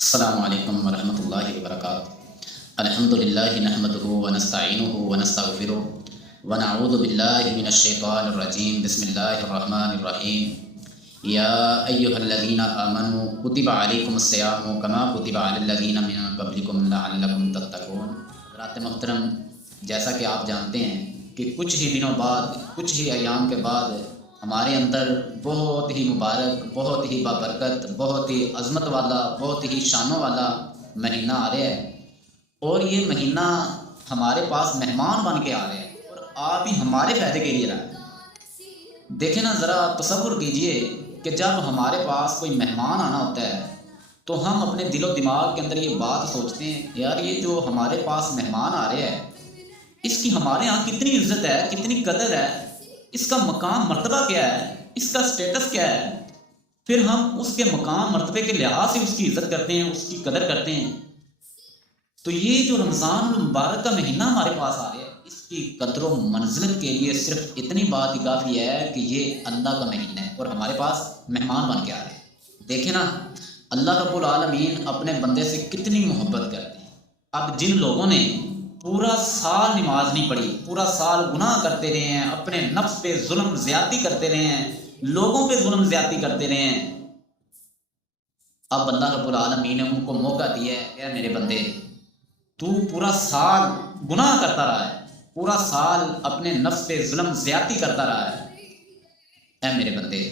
السلام علیکم ورحمۃ اللہ وبرکاتہ۔ الحمدللہ نحمدہ ونستعینہ ونستغفرہ ونعوذ باللہ من الشیطان الرجیم، بسم اللہ الرحمن الرحیم۔ یا ایہا الذین آمنوا کتب علیکم الصیام کما کتب علی الذین من قبلکم لعلکم تتقون۔ حضرات محترم، جیسا کہ آپ جانتے ہیں کہ کچھ ہی دنوں بعد، کچھ ہی ایام کے بعد ہمارے اندر بہت ہی مبارک، بہت ہی بابرکت، بہت ہی عظمت والا، بہت ہی شانوں والا مہینہ آ رہا ہے، اور یہ مہینہ ہمارے پاس مہمان بن کے آ رہا ہے اور آپ ہی ہمارے فائدے کے لیے رہا ہے۔ دیکھیں نا، ذرا تصور کیجئے کہ جب ہمارے پاس کوئی مہمان آنا ہوتا ہے تو ہم اپنے دل و دماغ کے اندر یہ بات سوچتے ہیں، یار یہ جو ہمارے پاس مہمان آ رہے ہیں اس کی ہمارے ہاں کتنی عزت ہے، کتنی قدر ہے، اس کا مقام مرتبہ کیا ہے، اس کا سٹیٹس کیا ہے۔ پھر ہم اس کے مقام مرتبے کے لحاظ سے اس کی عزت کرتے ہیں، اس کی قدر کرتے ہیں۔ تو یہ جو رمضان المبارک کا مہینہ ہمارے پاس آ رہا ہے، اس کی قدر و منزلت کے لیے صرف اتنی بات ہی کافی ہے کہ یہ اللہ کا مہینہ ہے اور ہمارے پاس مہمان بن کے آ رہے ہیں۔ دیکھیں نا، اللہ رب العالمین اپنے بندے سے کتنی محبت کرتے ہیں۔ اب جن لوگوں نے پورا سال نماز نہیں پڑھی، پورا سال گناہ کرتے رہے ہیں، اپنے نفس پہ ظلم زیادتی کرتے رہے ہیں، لوگوں پہ ظلم زیادتی کرتے رہے ہیں، اب اللہ رب العالمین نے ان کو موقع دیا ہے، اے میرے بندے، تو پورا سال گناہ کرتا رہا ہے، پورا سال اپنے نفس پہ ظلم زیادتی کرتا رہا ہے، اے میرے بندے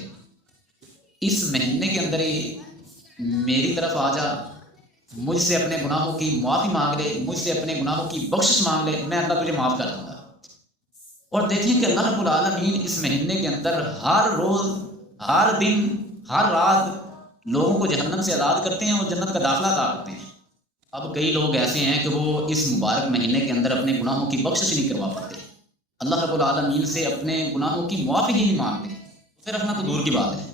اس مہینے کے اندر ہی میری طرف آ جا، مجھ سے اپنے گناہوں کی معافی مانگ لے، مجھ سے اپنے گناہوں کی بخشش مانگ لے، میں اللہ تجھے معاف کر دوں گا۔ اور دیکھیں کہ اللہ رب العالمین اس مہینے کے اندر ہر روز، ہر دن، ہر رات لوگوں کو جہنم سے آزاد کرتے ہیں اور جنت کا داخلہ عطا کرتے ہیں۔ اب کئی لوگ ایسے ہیں کہ وہ اس مبارک مہینے کے اندر اپنے گناہوں کی بخشش نہیں کروا پاتے، اللہ رب العالمین سے اپنے گناہوں کی معافی ہی نہیں مانگتے، پھر رکھنا تو دور کی بات ہے۔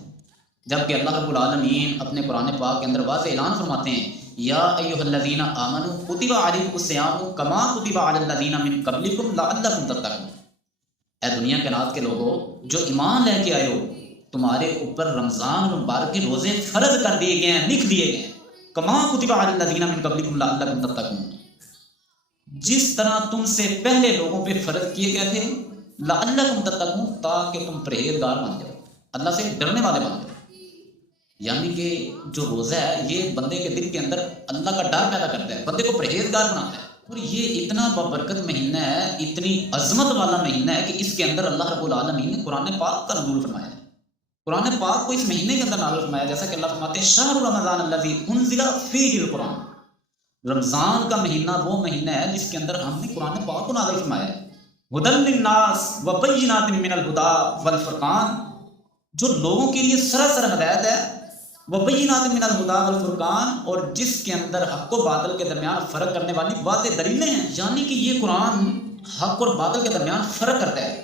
جبکہ اللہ رب العالمین اپنے قرآن پاک کے اندر واضح اعلان فرماتے ہیں، یا ایھا الذین آمنوا کتب علیکم الصیام کما کتب علی الذین من قبلکم لعلکم تتقون۔ اے دنیا کے ناز کے لوگوں، جو ایمان لے کے آئے ہو، تمہارے اوپر رمضان المبارک کے روزے فرض کر دیے گئے ہیں، لکھ دیے گئے ہیں، کما کتب علی الذین من قبلکم لعلکم تتقون، جس طرح تم سے پہلے لوگوں پہ فرض کیے گئے تھے، لعلکم تتقون، تاکہ تم پرہیزگار بن جاؤ، اللہ سے ڈرنے والے بن جاؤ۔ یعنی کہ جو روزہ ہے یہ بندے کے دل کے اندر اللہ کا ڈر پیدا کرتا ہے، بندے کو پرہیزگار بناتا ہے، اور یہ اتنا بابرکت مہینہ ہے، اتنی عظمت والا مہینہ ہے کہ اس کے اندر اللہ رب العالمین نے قرآن پاک کا نزول فرمایا ہے۔ قرآن پاک کو اس مہینے کے اندر نازل فرمایا، جیسا کہ اللہ فرماتے ہیں، شہر رمضان الذی انزل فیہ القرآن۔ رمضان کا مہینہ وہ مہینہ ہے جس کے اندر ہم نے قرآن پاک کو نازل فرمایا ہے، ھدی للناس وبینات من الہدی والفرقان، جو لوگوں کے لیے سراسر ہدایت ہے، وبینات من الہدی والفرقان، اور جس کے اندر حق و باطل کے درمیان فرق کرنے والی واضح دلیلیں ہیں۔ یعنی کہ یہ قرآن حق اور باطل کے درمیان فرق کرتا ہے،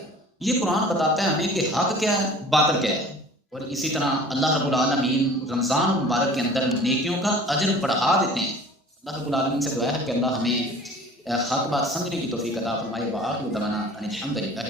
یہ قرآن بتاتا ہے ہمیں کہ حق کیا ہے، باطل کیا ہے۔ اور اسی طرح اللہ رب العالمین رمضان مبارک کے اندر نیکیوں کا اجر بڑھا دیتے ہیں۔ اللہ رب العالمین سے دعا ہے کہ اللہ ہمیں حق بات سمجھنے کی توفیق عطا فرمائے۔ وآخر دعوانا ان الحمد للہ۔